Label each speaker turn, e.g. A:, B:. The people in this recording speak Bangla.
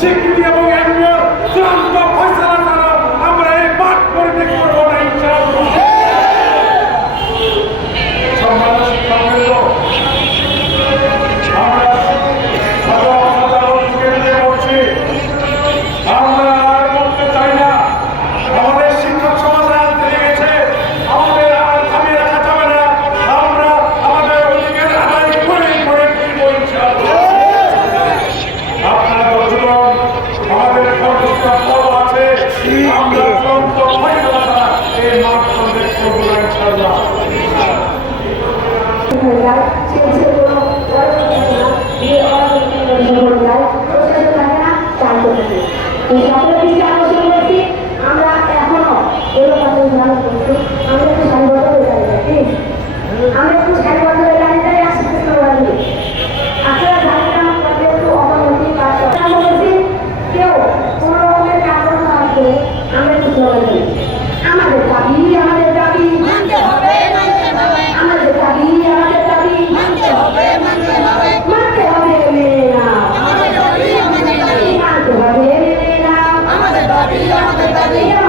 A: Check me out. আছে। আমরা অত্যন্ত পরিকল্পনা এই মাঠ সন্দেশ করব ইনশাআল্লাহ।
B: সকল বিষয়ে verdadera